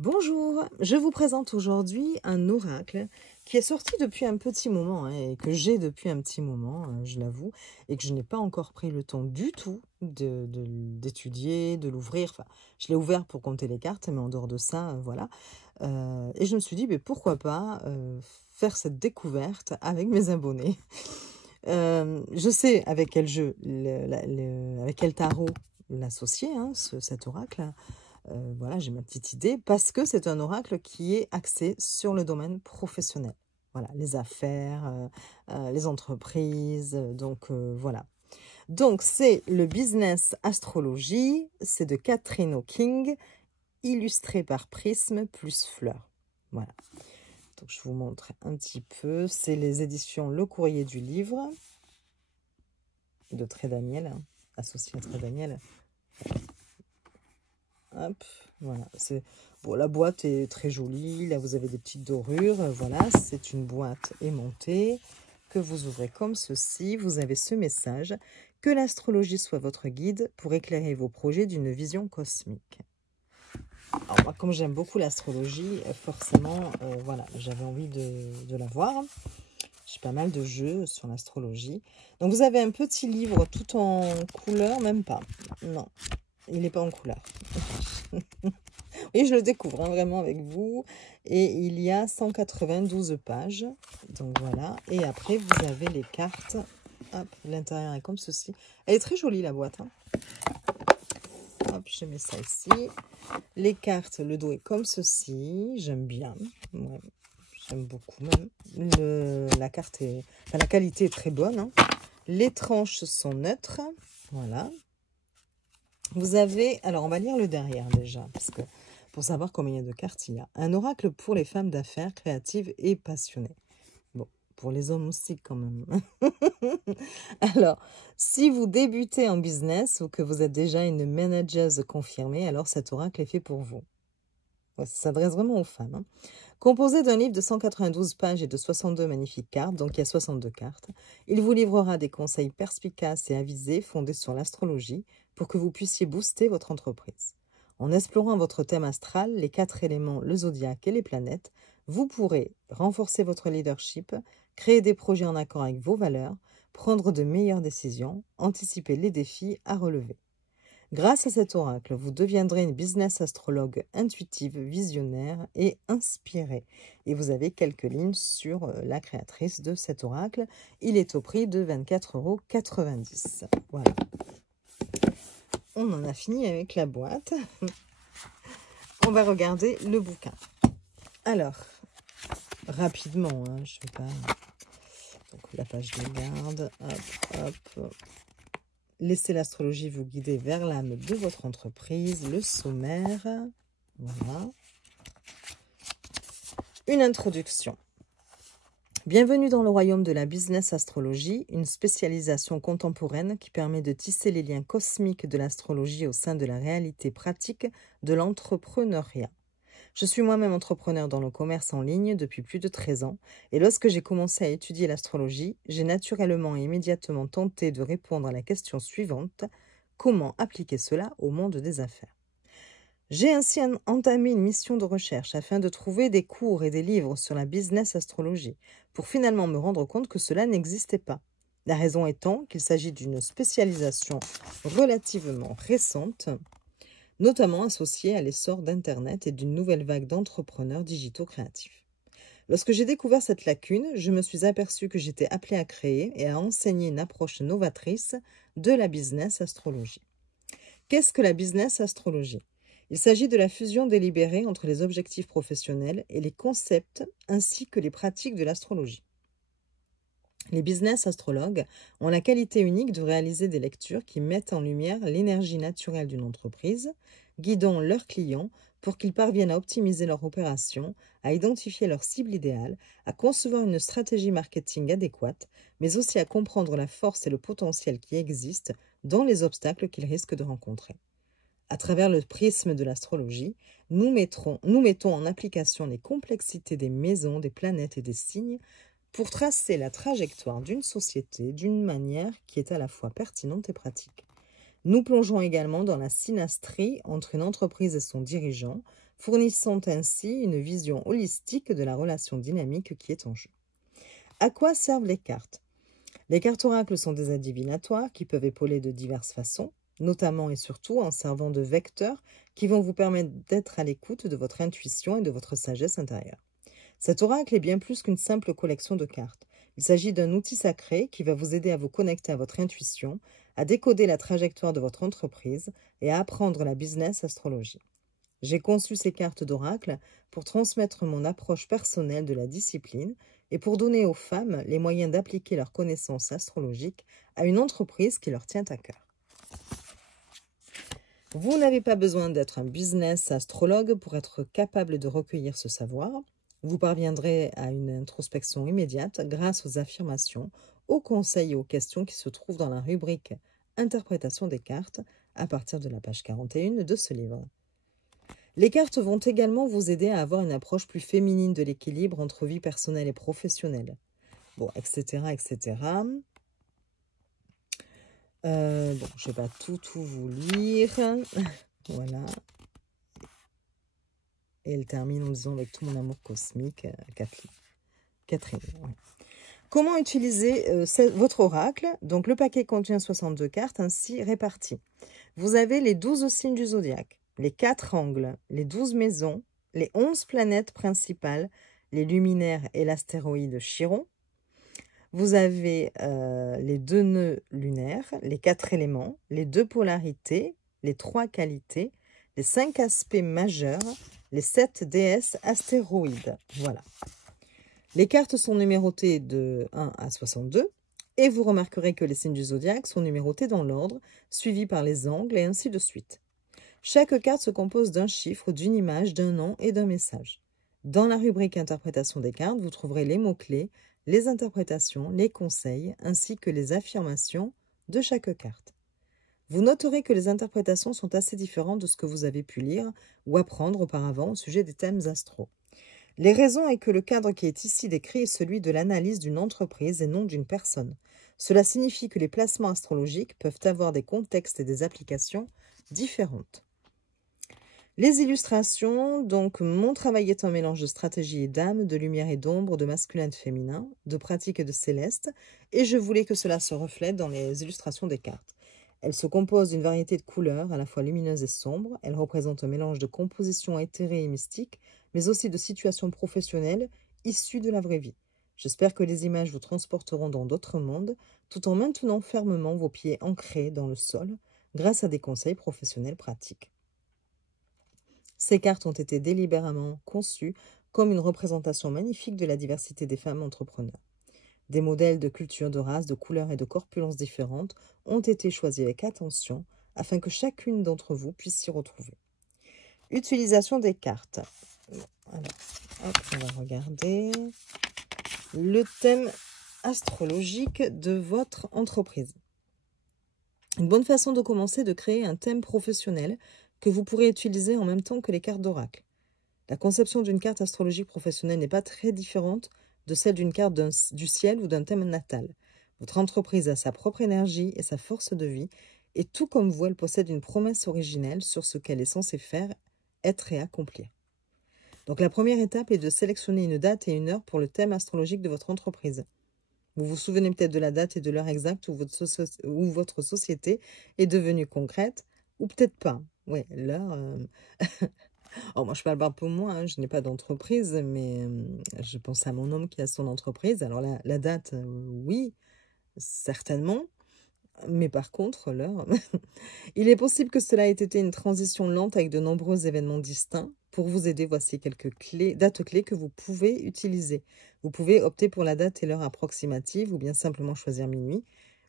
Bonjour, je vous présente aujourd'hui un oracle qui est sorti depuis un petit moment et que j'ai depuis un petit moment, je l'avoue, et que je n'ai pas encore pris le temps du tout d'étudier, de l'ouvrir. Enfin, je l'ai ouvert pour compter les cartes, mais en dehors de ça, voilà. Et je me suis dit, mais pourquoi pas faire cette découverte avec mes abonnés. Je sais avec quel jeu, avec quel tarot l'associer, cet oracle. Voilà, j'ai ma petite idée, parce que c'est un oracle qui est axé sur le domaine professionnel. Voilà, les affaires, les entreprises, voilà. Donc, c'est le Business Astrologie, c'est de Catherine Hawking, illustré par Prisme plus Fleur. Voilà. Donc, je vous montre un petit peu. C'est les éditions Le Courrier du Livre, de Très Daniel, associé à Très Daniel. Hop, voilà. Bon, la boîte est très jolie. Là, vous avez des petites dorures. Voilà, c'est une boîte aimantée que vous ouvrez comme ceci. Vous avez ce message: que l'astrologie soit votre guide pour éclairer vos projets d'une vision cosmique. Alors, moi, comme j'aime beaucoup l'astrologie, forcément, voilà, j'avais envie de la voir. J'ai pas mal de jeux sur l'astrologie. Donc, vous avez un petit livre tout en couleur, même pas. Non, il n'est pas en couleur. Et je le découvre vraiment avec vous. Et il y a 192 pages. Donc voilà. Et après, vous avez les cartes. Hop, l'intérieur est comme ceci. Elle est très jolie, la boîte. Hop, je mets ça ici. Les cartes, le dos est comme ceci. J'aime bien. Ouais, j'aime beaucoup même. La carte est... Enfin, la qualité est très bonne. Les tranches sont neutres. Voilà. Vous avez... Alors, on va lire le derrière déjà, parce que pour savoir combien de cartes il y a. Un oracle pour les femmes d'affaires créatives et passionnées. Bon, pour les hommes aussi quand même. Alors, si vous débutez en business ou que vous êtes déjà une manageuse confirmée, alors cet oracle est fait pour vous. Ouais, ça s'adresse vraiment aux femmes. Composé d'un livre de 192 pages et de 62 magnifiques cartes, donc il y a 62 cartes, il vous livrera des conseils perspicaces et avisés fondés sur l'astrologie pour que vous puissiez booster votre entreprise. En explorant votre thème astral, les 4 éléments, le zodiaque et les planètes, vous pourrez renforcer votre leadership, créer des projets en accord avec vos valeurs, prendre de meilleures décisions, anticiper les défis à relever. Grâce à cet oracle, vous deviendrez une business astrologue intuitive, visionnaire et inspirée. Et vous avez quelques lignes sur la créatrice de cet oracle. Il est au prix de 24,90 €. Voilà. On en a fini avec la boîte. On va regarder le bouquin. Alors, rapidement, je ne vais pas... Donc, la page de garde. Hop, hop. Laissez l'astrologie vous guider vers l'âme de votre entreprise. Le sommaire. Voilà. Une introduction. Bienvenue dans le royaume de la business astrologie, une spécialisation contemporaine qui permet de tisser les liens cosmiques de l'astrologie au sein de la réalité pratique de l'entrepreneuriat. Je suis moi-même entrepreneur dans le commerce en ligne depuis plus de 13 ans et lorsque j'ai commencé à étudier l'astrologie, j'ai naturellement et immédiatement tenté de répondre à la question suivante: comment appliquer cela au monde des affaires? J'ai ainsi entamé une mission de recherche afin de trouver des cours et des livres sur la business astrologie pour finalement me rendre compte que cela n'existait pas. La raison étant qu'il s'agit d'une spécialisation relativement récente, notamment associée à l'essor d'Internet et d'une nouvelle vague d'entrepreneurs digitaux créatifs. Lorsque j'ai découvert cette lacune, je me suis aperçu que j'étais appelée à créer et à enseigner une approche novatrice de la business astrologie. Qu'est-ce que la business astrologie ? Il s'agit de la fusion délibérée entre les objectifs professionnels et les concepts ainsi que les pratiques de l'astrologie. Les business astrologues ont la qualité unique de réaliser des lectures qui mettent en lumière l'énergie naturelle d'une entreprise, guidant leurs clients pour qu'ils parviennent à optimiser leur opération, à identifier leur cible idéale, à concevoir une stratégie marketing adéquate, mais aussi à comprendre la force et le potentiel qui existent dans les obstacles qu'ils risquent de rencontrer. À travers le prisme de l'astrologie, nous mettons en application les complexités des maisons, des planètes et des signes pour tracer la trajectoire d'une société d'une manière qui est à la fois pertinente et pratique. Nous plongeons également dans la synastrie entre une entreprise et son dirigeant, fournissant ainsi une vision holistique de la relation dynamique qui est en jeu. À quoi servent les cartes? Les cartes oracles sont des aides divinatoires qui peuvent épauler de diverses façons, notamment et surtout en servant de vecteurs qui vont vous permettre d'être à l'écoute de votre intuition et de votre sagesse intérieure. Cet oracle est bien plus qu'une simple collection de cartes. Il s'agit d'un outil sacré qui va vous aider à vous connecter à votre intuition, à décoder la trajectoire de votre entreprise et à apprendre la business astrologie. J'ai conçu ces cartes d'oracle pour transmettre mon approche personnelle de la discipline et pour donner aux femmes les moyens d'appliquer leurs connaissances astrologiques à une entreprise qui leur tient à cœur. Vous n'avez pas besoin d'être un business astrologue pour être capable de recueillir ce savoir. Vous parviendrez à une introspection immédiate grâce aux affirmations, aux conseils et aux questions qui se trouvent dans la rubrique « Interprétation des cartes » à partir de la page 41 de ce livre. Les cartes vont également vous aider à avoir une approche plus féminine de l'équilibre entre vie personnelle et professionnelle. Bon, etc., etc. Je ne vais pas tout vous lire. Voilà. Et elle termine en disant avec tout mon amour cosmique, Catherine. Ouais. Comment utiliser votre oracle? Donc, le paquet contient 62 cartes ainsi réparties. Vous avez les 12 signes du zodiaque, les 4 angles, les 12 maisons, les 11 planètes principales, les luminaires et l'astéroïde Chiron. Vous avez les 2 nœuds lunaires, les 4 éléments, les 2 polarités, les 3 qualités, les 5 aspects majeurs, les 7 déesses astéroïdes. Voilà. Les cartes sont numérotées de 1 à 62 et vous remarquerez que les signes du zodiaque sont numérotés dans l'ordre, suivis par les angles et ainsi de suite. Chaque carte se compose d'un chiffre, d'une image, d'un nom et d'un message. Dans la rubrique Interprétation des cartes, vous trouverez les mots-clés, les interprétations, les conseils, ainsi que les affirmations de chaque carte. Vous noterez que les interprétations sont assez différentes de ce que vous avez pu lire ou apprendre auparavant au sujet des thèmes astraux. Les raisons est que le cadre qui est ici décrit est celui de l'analyse d'une entreprise et non d'une personne. Cela signifie que les placements astrologiques peuvent avoir des contextes et des applications différentes. Les illustrations, donc mon travail est un mélange de stratégie et d'âme, de lumière et d'ombre, de masculin et de féminin, de pratique et de céleste, et je voulais que cela se reflète dans les illustrations des cartes. Elles se composent d'une variété de couleurs, à la fois lumineuses et sombres. Elles représentent un mélange de compositions éthérées et mystiques, mais aussi de situations professionnelles issues de la vraie vie. J'espère que les images vous transporteront dans d'autres mondes, tout en maintenant fermement vos pieds ancrés dans le sol, grâce à des conseils professionnels pratiques. Ces cartes ont été délibérément conçues comme une représentation magnifique de la diversité des femmes entrepreneurs. Des modèles de culture, de race, de couleurs et de corpulences différentes ont été choisis avec attention afin que chacune d'entre vous puisse s'y retrouver. Utilisation des cartes. Alors, hop, on va regarder le thème astrologique de votre entreprise. Une bonne façon de commencer est de créer un thème professionnel que vous pourrez utiliser en même temps que les cartes d'oracle. La conception d'une carte astrologique professionnelle n'est pas très différente de celle d'une carte du ciel ou d'un thème natal. Votre entreprise a sa propre énergie et sa force de vie, et tout comme vous, elle possède une promesse originelle sur ce qu'elle est censée faire, être et accomplir. Donc la première étape est de sélectionner une date et une heure pour le thème astrologique de votre entreprise. Vous vous souvenez peut-être de la date et de l'heure exacte où votre société est devenue concrète, ou peut-être pas. Oui, l'heure... Alors moi, je parle pas pour moi, hein, je n'ai pas d'entreprise, mais je pense à mon homme qui a son entreprise. Alors la date, oui, certainement, mais par contre, l'heure... Il est possible que cela ait été une transition lente avec de nombreux événements distincts. Pour vous aider, voici quelques dates clés que vous pouvez utiliser. Vous pouvez opter pour la date et l'heure approximative ou bien simplement choisir minuit,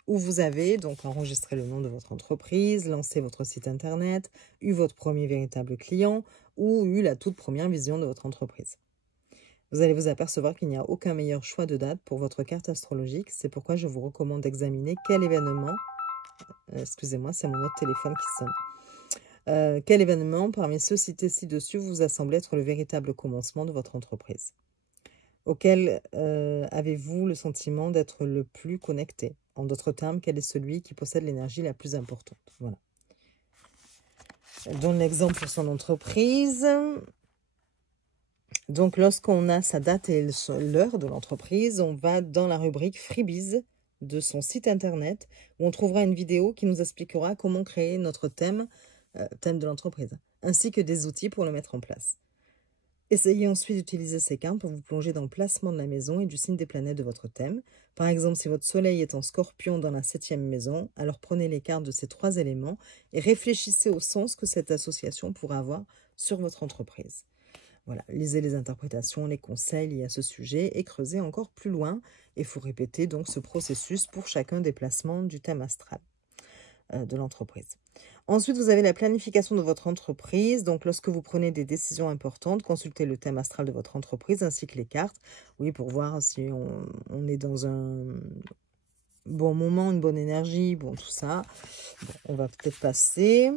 où vous avez donc enregistré le nom de votre entreprise, lancé votre site internet, eu votre premier véritable client ou eu la toute première vision de votre entreprise. Vous allez vous apercevoir qu'il n'y a aucun meilleur choix de date pour votre carte astrologique. C'est pourquoi je vous recommande d'examiner quel événement, excusez-moi, c'est mon autre téléphone qui sonne, quel événement parmi ceux cités ci-dessus vous a semblé être le véritable commencement de votre entreprise. Auquel avez-vous le sentiment d'être le plus connecté? En d'autres termes, quel est celui qui possède l'énergie la plus importante? Voilà. Elle donne l'exemple pour son entreprise. Donc, lorsqu'on a sa date et l'heure de l'entreprise, on va dans la rubrique Freebies de son site internet où on trouvera une vidéo qui nous expliquera comment créer notre thème, thème de l'entreprise, ainsi que des outils pour le mettre en place. Essayez ensuite d'utiliser ces cartes pour vous plonger dans le placement de la maison et du signe des planètes de votre thème. Par exemple, si votre soleil est en scorpion dans la 7e maison, alors prenez les cartes de ces 3 éléments et réfléchissez au sens que cette association pourrait avoir sur votre entreprise. Voilà, lisez les interprétations, les conseils liés à ce sujet et creusez encore plus loin. Et il faut répéter donc ce processus pour chacun des placements du thème astral de l'entreprise. Ensuite, vous avez la planification de votre entreprise. Donc, lorsque vous prenez des décisions importantes, consultez le thème astral de votre entreprise ainsi que les cartes. Oui, pour voir si on est dans un bon moment, une bonne énergie, bon, tout ça. Bon, on va peut-être passer...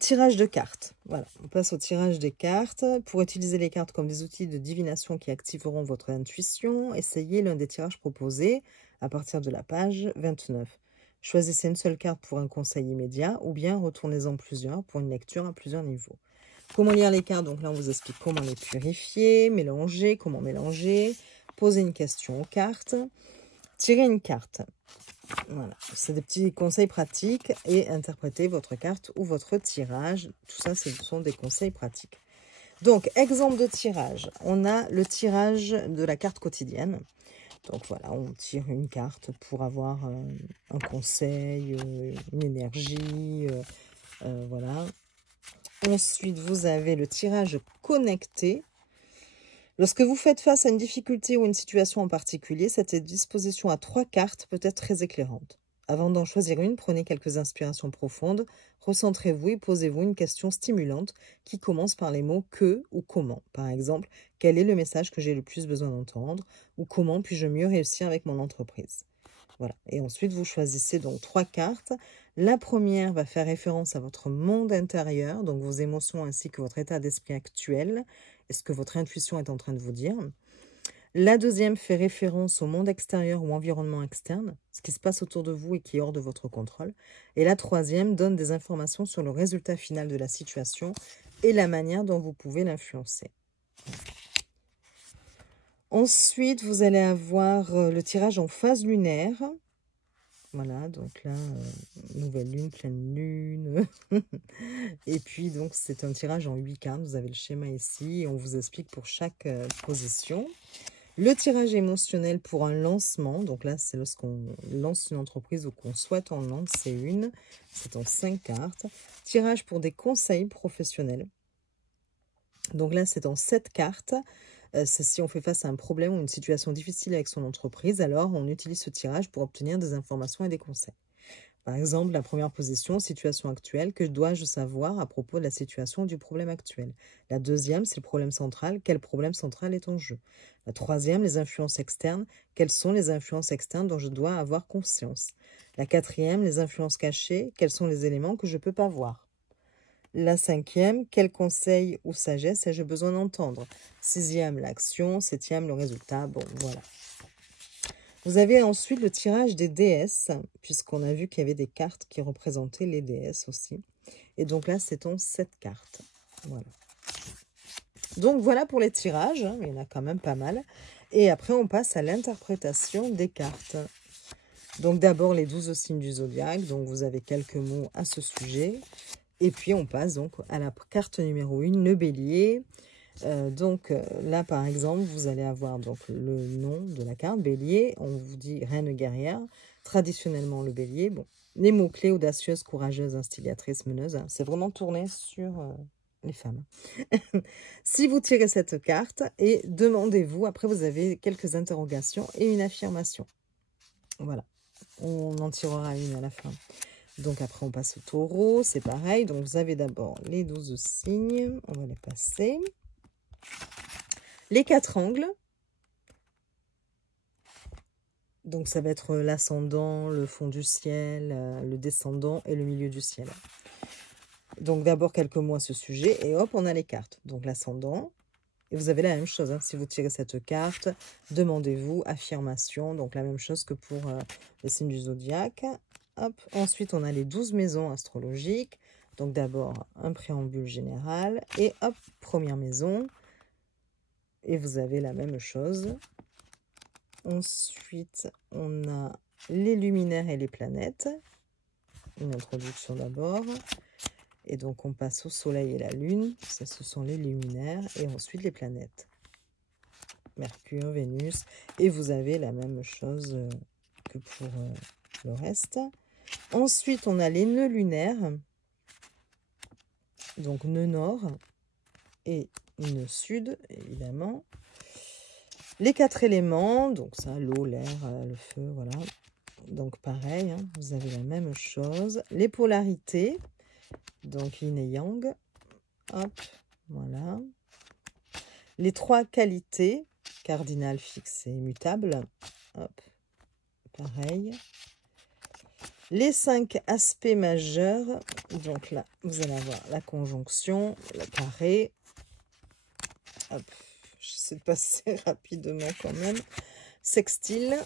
tirage de cartes. Voilà, on passe au tirage des cartes. Pour utiliser les cartes comme des outils de divination qui activeront votre intuition, essayez l'un des tirages proposés à partir de la page 29. Choisissez une seule carte pour un conseil immédiat ou bien retournez-en plusieurs pour une lecture à plusieurs niveaux. Comment lire les cartes? Donc là, on vous explique comment les purifier, mélanger, comment mélanger, poser une question aux cartes, tirer une carte. Voilà, c'est des petits conseils pratiques et interpréter votre carte ou votre tirage. Tout ça, ce sont des conseils pratiques. Donc, exemple de tirage. On a le tirage de la carte quotidienne. Donc voilà, on tire une carte pour avoir un conseil, une énergie, voilà. Ensuite, vous avez le tirage connecté. Lorsque vous faites face à une difficulté ou une situation en particulier, cette disposition à 3 cartes peut être très éclairante. Avant d'en choisir une, prenez quelques inspirations profondes, recentrez-vous et posez-vous une question stimulante qui commence par les mots « que » ou « comment ». Par exemple, « Quel est le message que j'ai le plus besoin d'entendre » ou « Comment puis-je mieux réussir avec mon entreprise ?» Voilà. Et ensuite, vous choisissez donc 3 cartes. La première va faire référence à votre monde intérieur, donc vos émotions ainsi que votre état d'esprit actuel. Et ce que votre intuition est en train de vous dire. La deuxième fait référence au monde extérieur ou environnement externe, ce qui se passe autour de vous et qui est hors de votre contrôle. Et la troisième donne des informations sur le résultat final de la situation et la manière dont vous pouvez l'influencer. Ensuite, vous allez avoir le tirage en phase lunaire. Voilà, donc là, nouvelle lune, pleine lune. Et puis, donc, c'est un tirage en 8 cartes. Vous avez le schéma ici et on vous explique pour chaque position. Le tirage émotionnel pour un lancement. Donc là, c'est lorsqu'on lance une entreprise ou qu'on souhaite en lancer une. C'est en 5 cartes. Tirage pour des conseils professionnels. Donc là, c'est en 7 cartes. C'est si on fait face à un problème ou une situation difficile avec son entreprise, alors on utilise ce tirage pour obtenir des informations et des conseils. Par exemple, la première position, situation actuelle, que dois-je savoir à propos de la situation du problème actuel? La deuxième, c'est le problème central, quel problème central est en jeu? La troisième, les influences externes, quelles sont les influences externes dont je dois avoir conscience? La quatrième, les influences cachées, quels sont les éléments que je ne peux pas voir? La cinquième, quel conseil ou sagesse ai-je besoin d'entendre? Sixième, l'action. Septième, le résultat. Bon, voilà. Vous avez ensuite le tirage des déesses, puisqu'on a vu qu'il y avait des cartes qui représentaient les déesses aussi. Et donc là, c'est en 7 cartes. Voilà. Donc voilà pour les tirages, hein, il y en a quand même pas mal. Et après, on passe à l'interprétation des cartes. Donc d'abord, les 12 signes du zodiaque. Donc vous avez quelques mots à ce sujet. Et puis, on passe donc à la carte numéro 1, le bélier. Là, par exemple, vous allez avoir donc le nom de la carte, bélier. On vous dit reine guerrière. Traditionnellement, le bélier. Bon, les mots-clés, audacieuse, courageuse, instigatrice, meneuse. Hein, c'est vraiment tourné sur les femmes. Si vous tirez cette carte et demandez-vous, après vous avez quelques interrogations et une affirmation. Voilà, on en tirera une à la fin. Donc après, on passe au taureau, c'est pareil. Donc vous avez d'abord les 12 signes, on va les passer. Les 4 angles. Donc ça va être l'ascendant, le fond du ciel, le descendant et le milieu du ciel. Donc d'abord quelques mots à ce sujet et hop, on a les cartes. Donc l'ascendant. Et vous avez la même chose, hein. Si vous tirez cette carte, demandez-vous, affirmation. Donc la même chose que pour les signes du zodiaque. Hop. Ensuite, on a les 12 maisons astrologiques. Donc d'abord un préambule général et hop, première maison. Et vous avez la même chose. Ensuite, on a les luminaires et les planètes. Une introduction d'abord. Et donc on passe au soleil et la lune. Ça, ce sont les luminaires. Et ensuite les planètes. Mercure, Vénus. Et vous avez la même chose que pour le reste. Ensuite, on a les nœuds lunaires. Donc nœud nord et nœud sud, évidemment. Les 4 éléments, donc ça, l'eau, l'air, le feu, voilà. Donc pareil, hein, vous avez la même chose. Les polarités, donc yin et yang. Hop, voilà. Les 3 qualités, cardinal, fixe et mutable. Hop, pareil. Les 5 aspects majeurs, donc là, vous allez avoir la conjonction, le carré. Hop, j'essaie de passer rapidement quand même. Sextile,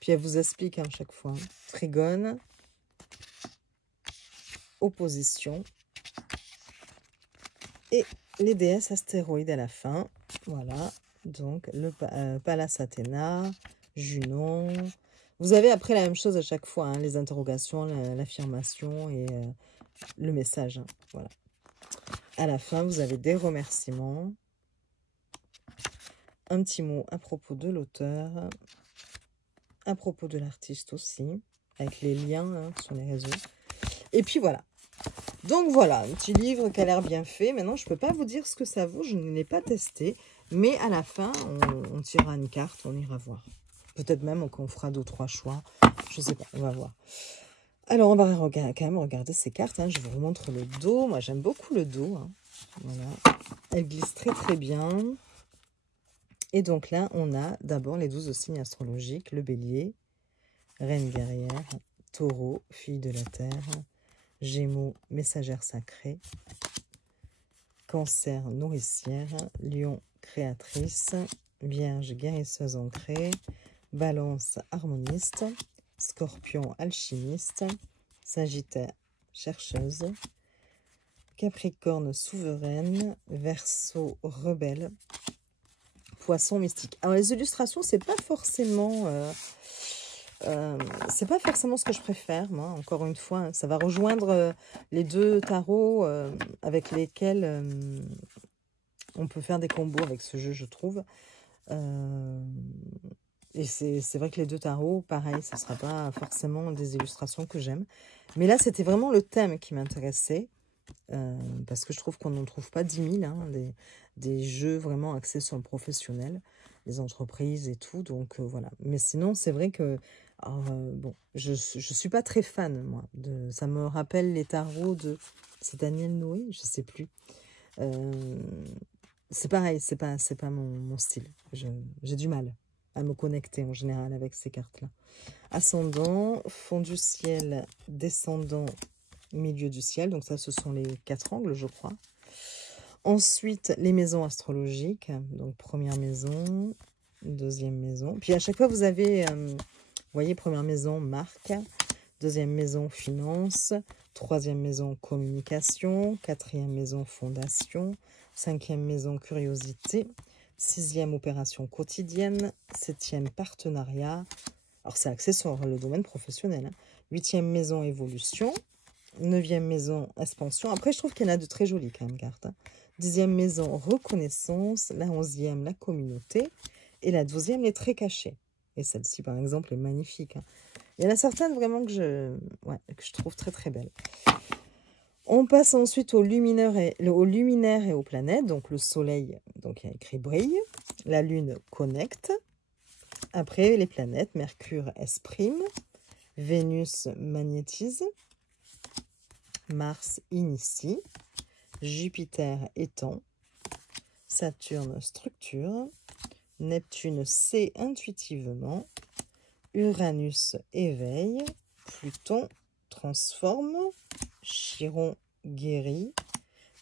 puis elle vous explique à chaque fois. Trigone, opposition et les déesses astéroïdes à la fin. Voilà, donc le Pallas Athéna, Junon. Vous avez après la même chose à chaque fois, hein, les interrogations, l'affirmation et le message. Hein, voilà. À la fin, vous avez des remerciements. Un petit mot à propos de l'auteur, à propos de l'artiste aussi, avec les liens hein, sur les réseaux. Et puis voilà. Donc voilà, un petit livre qui a l'air bien fait. Maintenant, je ne peux pas vous dire ce que ça vaut, je ne l'ai pas testé. Mais à la fin, on tirera une carte, on ira voir. Peut-être même qu'on fera 2 ou 3 choix. Je ne sais pas, on va voir. Alors, on va quand même regarder ces cartes. Hein. Je vous remontre le dos. Moi, j'aime beaucoup le dos. Hein. Voilà. Elle glisse très très bien. Et donc là, on a d'abord les 12 signes astrologiques. Le bélier, reine guerrière, taureau, fille de la terre, gémeaux, messagère sacrée, cancer, nourricière, lion, créatrice, vierge, guérisseuse ancrée, balance, harmoniste, scorpion, alchimiste, sagittaire, chercheuse, capricorne, souveraine, verseau, rebelle, poisson, mystique. Alors les illustrations, c'est pas forcément ce que je préfère, moi. Encore une fois, hein, ça va rejoindre les 2 tarots avec lesquels on peut faire des combos avec ce jeu, je trouve. Et c'est vrai que les 2 tarots, pareil, ce ne sera pas forcément des illustrations que j'aime. Mais là, c'était vraiment le thème qui m'intéressait. Parce que je trouve qu'on n'en trouve pas 10 000, hein, des jeux vraiment axés sur le professionnel, les entreprises et tout. Donc voilà. Mais sinon, c'est vrai que... Alors, bon, je suis pas très fan, moi. Ça me rappelle les tarots de... C'est Daniel Noé, je sais plus. C'est pareil, c'est pas mon style. J'ai du mal à me connecter en général avec ces cartes-là. Ascendant, fond du ciel, descendant, milieu du ciel. Donc ça, ce sont les 4 angles, je crois. Ensuite, les maisons astrologiques. Donc première maison, deuxième maison. Puis à chaque fois, vous avez, vous voyez, première maison, marque. Deuxième maison, finance. Troisième maison, communication. Quatrième maison, fondation. Cinquième maison, curiosité. Sixième, opération quotidienne. Septième, partenariat. Alors, c'est axé sur le domaine professionnel. Hein. Huitième maison, évolution. Neuvième maison, expansion. Après, je trouve qu'il y en a de très jolies quand même, cartes. Hein. 10e maison, reconnaissance. La 11e, la communauté. Et la 12e, les traits cachés. Et celle-ci, par exemple, est magnifique. Hein. Il y en a certaines vraiment que je trouve très très belles. On passe ensuite aux luminaires et aux planètes. Donc le soleil, donc il y a écrit brille. La lune connecte. Après les planètes, Mercure exprime. Vénus magnétise. Mars initie. Jupiter étend. Saturne structure. Neptune sait intuitivement. Uranus éveille. Pluton transforme. Chiron guérit.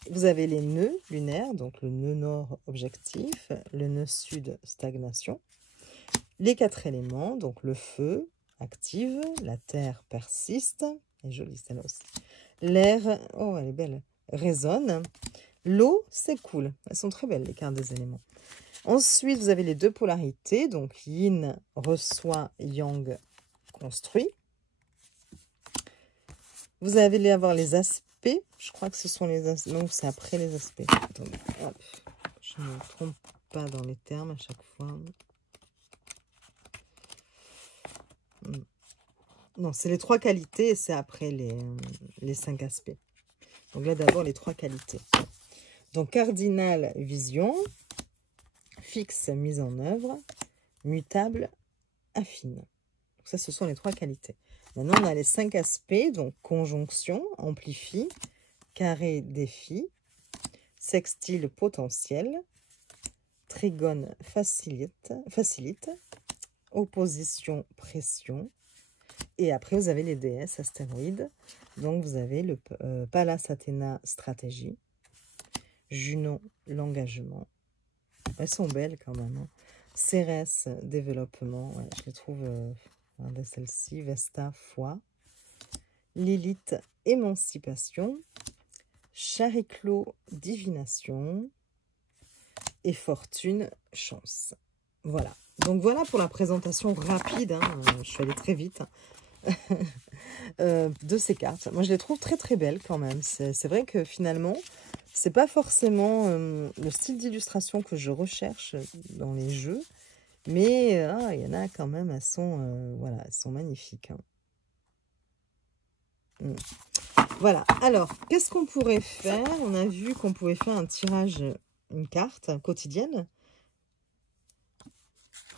Vous avez les nœuds lunaires, donc le nœud nord objectif, le nœud sud stagnation. Les 4 éléments, donc le feu active, la terre persiste, et jolie celle aussi. L'air, oh, elle est belle, résonne. L'eau, c'est cool. Elles sont très belles, les cartes des éléments. Ensuite, vous avez les deux polarités. Donc, yin reçoit, yang construit. Vous allez avoir les aspects. Je crois que ce sont les aspects. Non, c'est après les aspects. Attendez, hop. Je ne me trompe pas dans les termes à chaque fois. Non, c'est les trois qualités et c'est après les 5 aspects. Donc là, d'abord, les trois qualités. Donc, cardinal, vision. Fixe, mise en œuvre. Mutable, affine. Donc ça, ce sont les trois qualités. Maintenant, on a les 5 aspects. Donc, conjonction, amplifie. Carré, défi. Sextile, potentiel. Trigone, facilite. Opposition, pression. Et après, vous avez les déesses astéroïdes. Donc, vous avez le Pallas Athéna, stratégie. Junon, l'engagement. Elles sont belles quand même. Hein. Cérès, développement. Ouais, je les trouve, regardez celle-ci. Vesta, foi. Lilith, émancipation. Chariclo, divination. Et fortune, chance. Voilà. Donc, voilà pour la présentation rapide. Hein. Je suis allée très vite. De ces cartes. Moi, je les trouve très très belles quand même. C'est vrai que finalement, c'est pas forcément le style d'illustration que je recherche dans les jeux, mais il y en a quand même, elles sont, voilà, elles sont magnifiques. Hein. Voilà. Alors, qu'est-ce qu'on pourrait faire? On a vu qu'on pouvait faire un tirage, une carte quotidienne.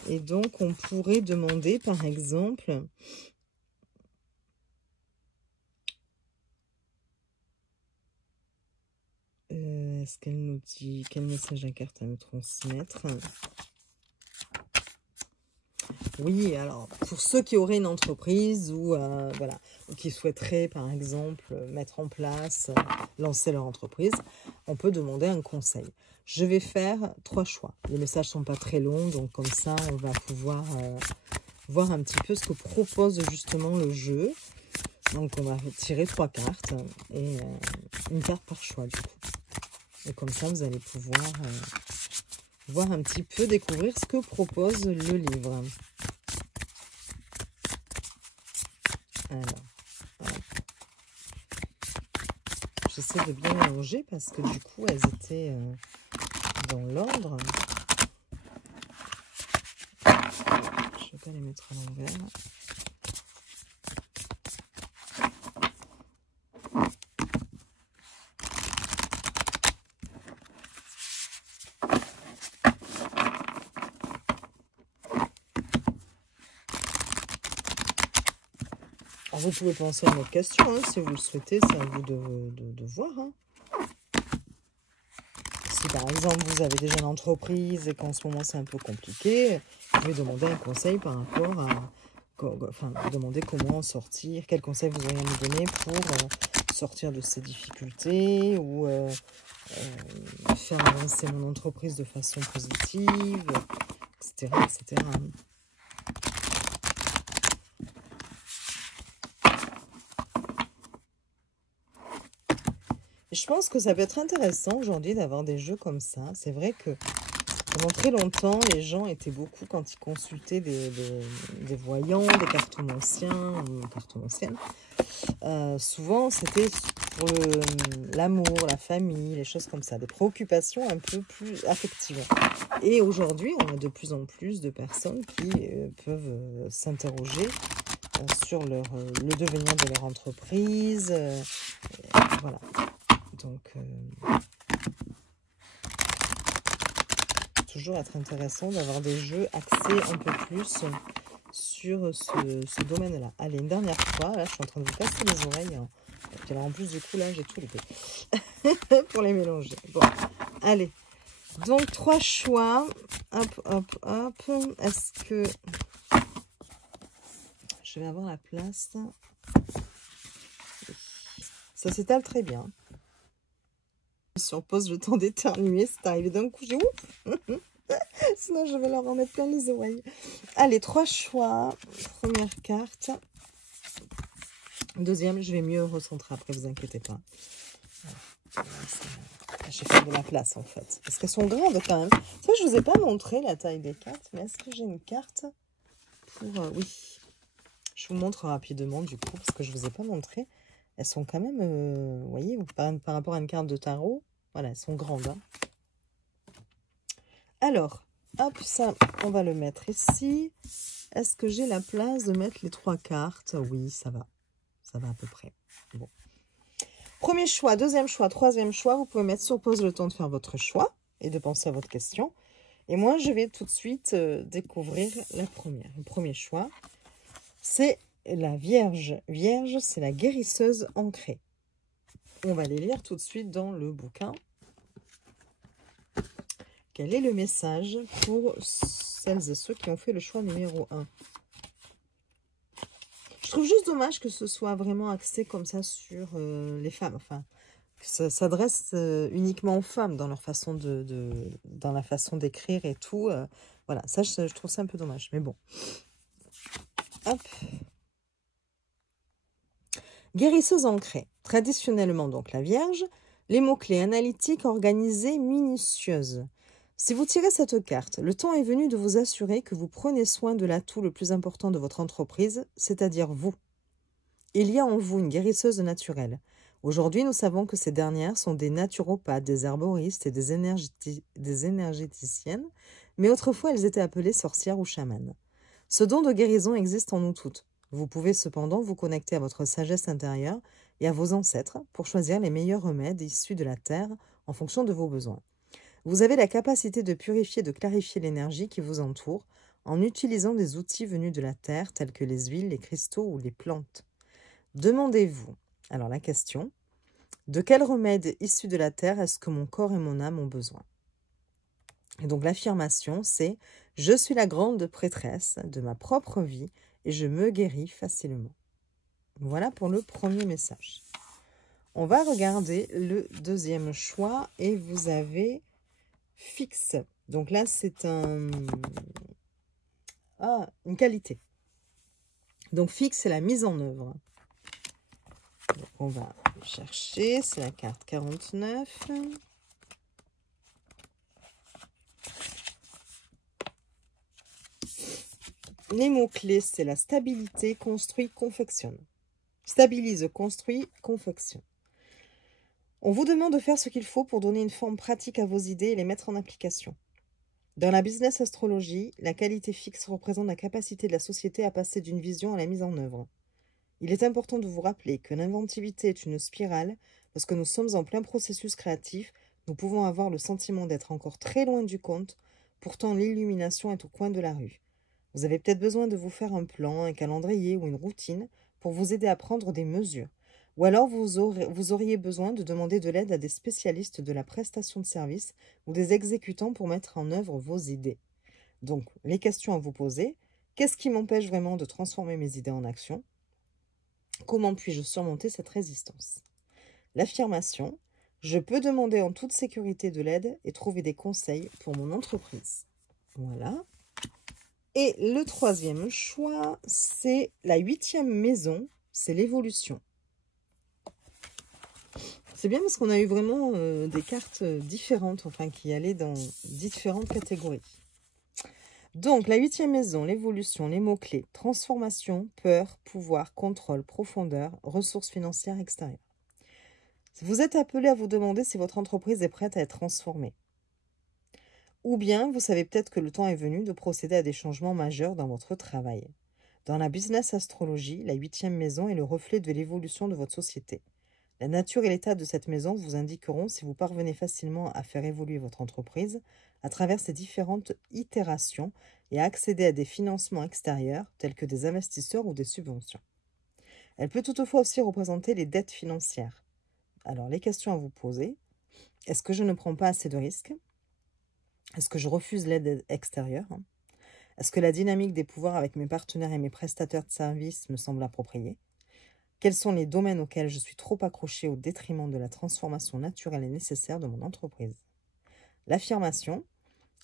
Et donc, on pourrait demander, par exemple... Est-ce qu'elle nous dit quel message la carte à me transmettre? Oui, alors pour ceux qui auraient une entreprise ou voilà, ou qui souhaiteraient par exemple mettre en place, lancer leur entreprise, on peut demander un conseil. Je vais faire 3 choix. Les messages ne sont pas très longs, donc comme ça on va pouvoir voir un petit peu ce que propose justement le jeu. Donc on va tirer 3 cartes et une carte par choix du coup. Et comme ça, vous allez pouvoir voir un petit peu, découvrir ce que propose le livre. Alors, j'essaie de bien mélanger parce que du coup, elles étaient dans l'ordre. Je ne vais pas les mettre à l'envers. Vous pouvez penser à une autre question, hein, si vous le souhaitez, c'est à vous de voir. Hein. Si par exemple vous avez déjà une entreprise et qu'en ce moment c'est un peu compliqué, vous pouvez demander un conseil par rapport à... Enfin, demander comment sortir, quel conseil vous auriez à me donner pour sortir de ces difficultés ou faire avancer mon entreprise de façon positive, etc. etc. Je pense que ça peut être intéressant aujourd'hui d'avoir des jeux comme ça. C'est vrai que pendant très longtemps, les gens étaient beaucoup, quand ils consultaient des voyants, des cartomanciens, souvent c'était pour l'amour, la famille, les choses comme ça, des préoccupations un peu plus affectives. Et aujourd'hui, on a de plus en plus de personnes qui peuvent s'interroger sur le devenir de leur entreprise. Voilà. Donc, toujours être intéressant d'avoir des jeux axés un peu plus sur ce domaine-là. Allez, une dernière fois, là, je suis en train de vous casser les oreilles. Hein. Alors, en plus, du coup, là, j'ai tout loupé pour les mélanger. Bon, allez. Donc, 3 choix. Hop, hop, hop. Est-ce que je vais avoir la place? Ça s'étale très bien. Sur pause le temps d'éternuer, c'est arrivé d'un coup, j'ai ouf. Sinon je vais leur en mettre plein les oreilles. Allez, 3 choix. Première carte. Deuxième, je vais mieux recentrer après, vous inquiétez pas. Voilà, j'ai fait de la place en fait. Parce qu'elles sont grandes quand même. Ça, je ne vous ai pas montré la taille des cartes. Mais est-ce que j'ai une carte pour... oui. Je vous montre rapidement du coup, parce que je ne vous ai pas montré. Elles sont quand même, vous voyez, par rapport à une carte de tarot, voilà, elles sont grandes. Hein. Alors, hop, ça, on va le mettre ici. Est-ce que j'ai la place de mettre les 3 cartes? Oui, ça va. Ça va à peu près. Bon. Premier choix, deuxième choix, troisième choix. Vous pouvez mettre sur pause le temps de faire votre choix et de penser à votre question. Et moi, je vais tout de suite découvrir la première. Le premier choix, c'est la Vierge. Vierge, c'est la guérisseuse ancrée. On va les lire tout de suite dans le bouquin. Quel est le message pour celles et ceux qui ont fait le choix numéro 1? Je trouve juste dommage que ce soit vraiment axé comme ça sur les femmes. Enfin, que ça s'adresse uniquement aux femmes dans leur façon dans la façon d'écrire et tout. Voilà, ça, je trouve ça un peu dommage. Mais bon. Hop. Guérisseuse ancrée. Traditionnellement, donc, la Vierge. Les mots-clés analytiques, organisés, minutieuses. Si vous tirez cette carte, le temps est venu de vous assurer que vous prenez soin de l'atout le plus important de votre entreprise, c'est-à-dire vous. Il y a en vous une guérisseuse naturelle. Aujourd'hui, nous savons que ces dernières sont des naturopathes, des herboristes et des énergéticiennes, mais autrefois elles étaient appelées sorcières ou chamanes. Ce don de guérison existe en nous toutes. Vous pouvez cependant vous connecter à votre sagesse intérieure et à vos ancêtres pour choisir les meilleurs remèdes issus de la terre en fonction de vos besoins. Vous avez la capacité de purifier et de clarifier l'énergie qui vous entoure en utilisant des outils venus de la terre tels que les huiles, les cristaux ou les plantes. Demandez-vous, alors la question, de quel remède issu de la terre est-ce que mon corps et mon âme ont besoin? Et donc l'affirmation, c'est « Je suis la grande prêtresse de ma propre vie et je me guéris facilement ». Voilà pour le premier message. On va regarder le deuxième choix et vous avez fixe. Donc là, c'est une qualité. Donc fixe, c'est la mise en œuvre. Donc, on va chercher, c'est la carte 49. Les mots-clés, c'est la stabilité, construit, confectionne. Stabilise, construit, confectionne. On vous demande de faire ce qu'il faut pour donner une forme pratique à vos idées et les mettre en application. Dans la business astrologie, la qualité fixe représente la capacité de la société à passer d'une vision à la mise en œuvre. Il est important de vous rappeler que l'inventivité est une spirale. Lorsque nous sommes en plein processus créatif, nous pouvons avoir le sentiment d'être encore très loin du compte. Pourtant, l'illumination est au coin de la rue. Vous avez peut-être besoin de vous faire un plan, un calendrier ou une routine pour vous aider à prendre des mesures. Ou alors vous auriez besoin de demander de l'aide à des spécialistes de la prestation de services ou des exécutants pour mettre en œuvre vos idées. Donc, les questions à vous poser. Qu'est-ce qui m'empêche vraiment de transformer mes idées en action ? Comment puis-je surmonter cette résistance? L'affirmation, je peux demander en toute sécurité de l'aide et trouver des conseils pour mon entreprise. Voilà. Et le troisième choix, c'est la 8e maison, c'est l'évolution. C'est bien parce qu'on a eu vraiment des cartes différentes, enfin qui allaient dans différentes catégories. Donc, la 8e maison, l'évolution, les mots-clés, transformation, peur, pouvoir, contrôle, profondeur, ressources financières extérieures. Vous êtes appelé à vous demander si votre entreprise est prête à être transformée. Ou bien, vous savez peut-être que le temps est venu de procéder à des changements majeurs dans votre travail. Dans la business astrologie, la 8e maison est le reflet de l'évolution de votre société. La nature et l'état de cette maison vous indiqueront si vous parvenez facilement à faire évoluer votre entreprise à travers ces différentes itérations et à accéder à des financements extérieurs tels que des investisseurs ou des subventions. Elle peut toutefois aussi représenter les dettes financières. Alors, les questions à vous poser. Est-ce que je ne prends pas assez de risques? Est-ce que je refuse l'aide extérieure? Est-ce que la dynamique des pouvoirs avec mes partenaires et mes prestataires de services me semble appropriée? Quels sont les domaines auxquels je suis trop accrochée au détriment de la transformation naturelle et nécessaire de mon entreprise? L'affirmation,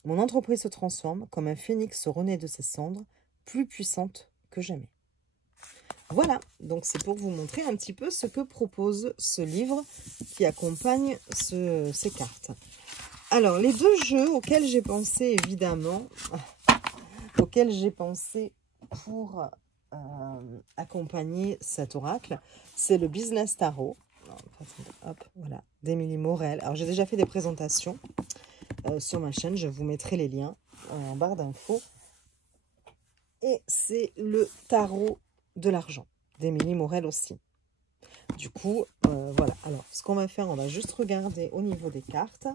mon entreprise se transforme comme un phénix se renaît de ses cendres, plus puissante que jamais. Voilà, donc c'est pour vous montrer un petit peu ce que propose ce livre qui accompagne ces cartes. Alors, les deux jeux auxquels j'ai pensé, évidemment, auxquels j'ai pensé pour accompagner cet oracle, c'est le Business Tarot. Hop, voilà, d'Émilie Morel. Alors, j'ai déjà fait des présentations sur ma chaîne, je vous mettrai les liens en barre d'infos. Et c'est le tarot de l'argent, d'Émilie Morel aussi. Du coup, voilà. Alors, ce qu'on va faire, on va juste regarder au niveau des cartes.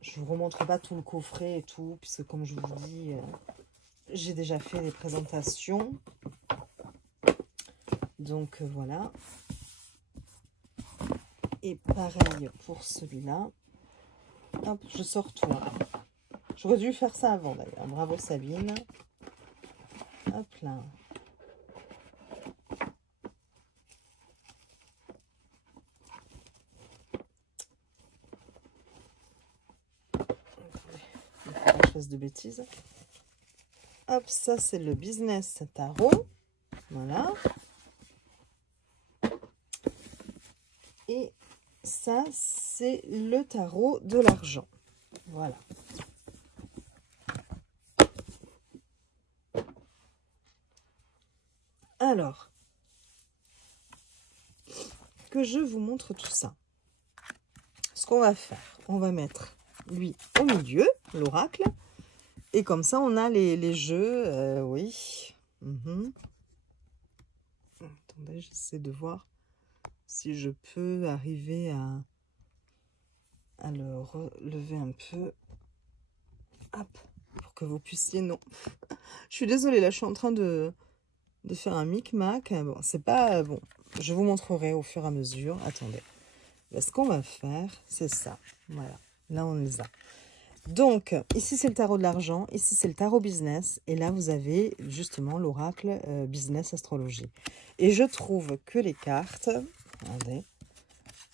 Je ne vous remontre pas tout le coffret et tout, puisque comme je vous dis, j'ai déjà fait des présentations. Donc, voilà. Et pareil pour celui-là. Hop, je sors tout. Hein. J'aurais dû faire ça avant d'ailleurs. Bravo Sabine. Hop là. Je fasse de bêtises. Hop, ça c'est le Business Tarot. Voilà. Et ça c'est le tarot de l'argent. Voilà. Alors, que je vous montre tout ça. Ce qu'on va faire, on va mettre lui au milieu, l'oracle. Et comme ça, on a les jeux. Oui. Attendez, j'essaie de voir si je peux arriver à le relever un peu. Hop, pour que vous puissiez... Non. Je suis désolée, là, je suis en train de faire un micmac. Bon, c'est pas... Bon, je vous montrerai au fur et à mesure. Attendez. Là, ce qu'on va faire, c'est ça. Voilà. Là, on les a. Donc, ici, c'est le tarot de l'argent. Ici, c'est le tarot business. Et là, vous avez justement l'oracle business astrologie. Et je trouve que les cartes... Regardez.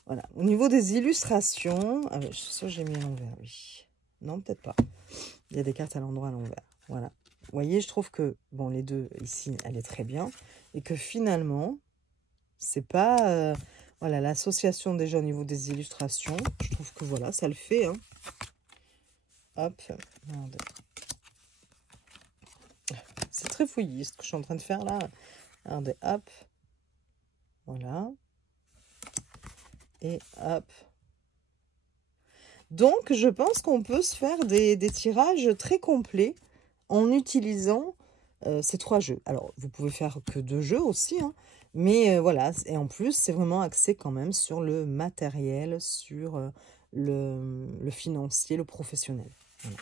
Voilà. Au niveau des illustrations... Ah, je suis sûre que j'ai mis à l'envers, oui. Non, peut-être pas. Il y a des cartes à l'endroit à l'envers. Voilà. Vous voyez, je trouve que, bon, les deux, ici, elle est très bien. Et que finalement, c'est pas... voilà, l'association déjà au niveau des illustrations. Je trouve que, voilà, ça le fait, hein. Hop. Regardez. C'est très fouillis, ce que je suis en train de faire, là. Regardez, hop. Voilà. Et hop. Donc, je pense qu'on peut se faire des tirages très complets en utilisant ces 3 jeux. Alors, vous pouvez faire que 2 jeux aussi, hein, mais voilà. Et en plus, c'est vraiment axé quand même sur le matériel, sur le financier, le professionnel. Voilà.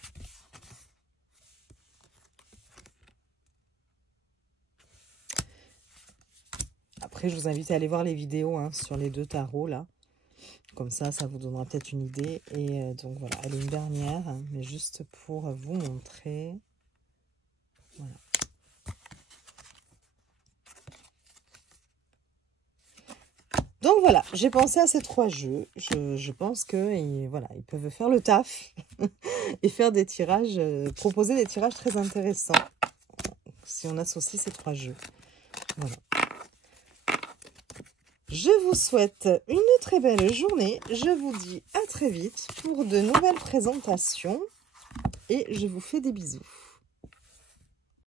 Après, je vous invite à aller voir les vidéos hein, sur les 2 tarots, là. Comme ça, ça vous donnera peut-être une idée. Et donc, voilà, elle est une dernière, hein, mais juste pour vous montrer. Voilà. Donc, voilà, j'ai pensé à ces 3 jeux. Je pense que voilà, ils peuvent faire le taf et faire des tirages, proposer des tirages très intéressants si on associe ces 3 jeux. Voilà. Je vous souhaite une très belle journée. Je vous dis à très vite pour de nouvelles présentations. Et je vous fais des bisous.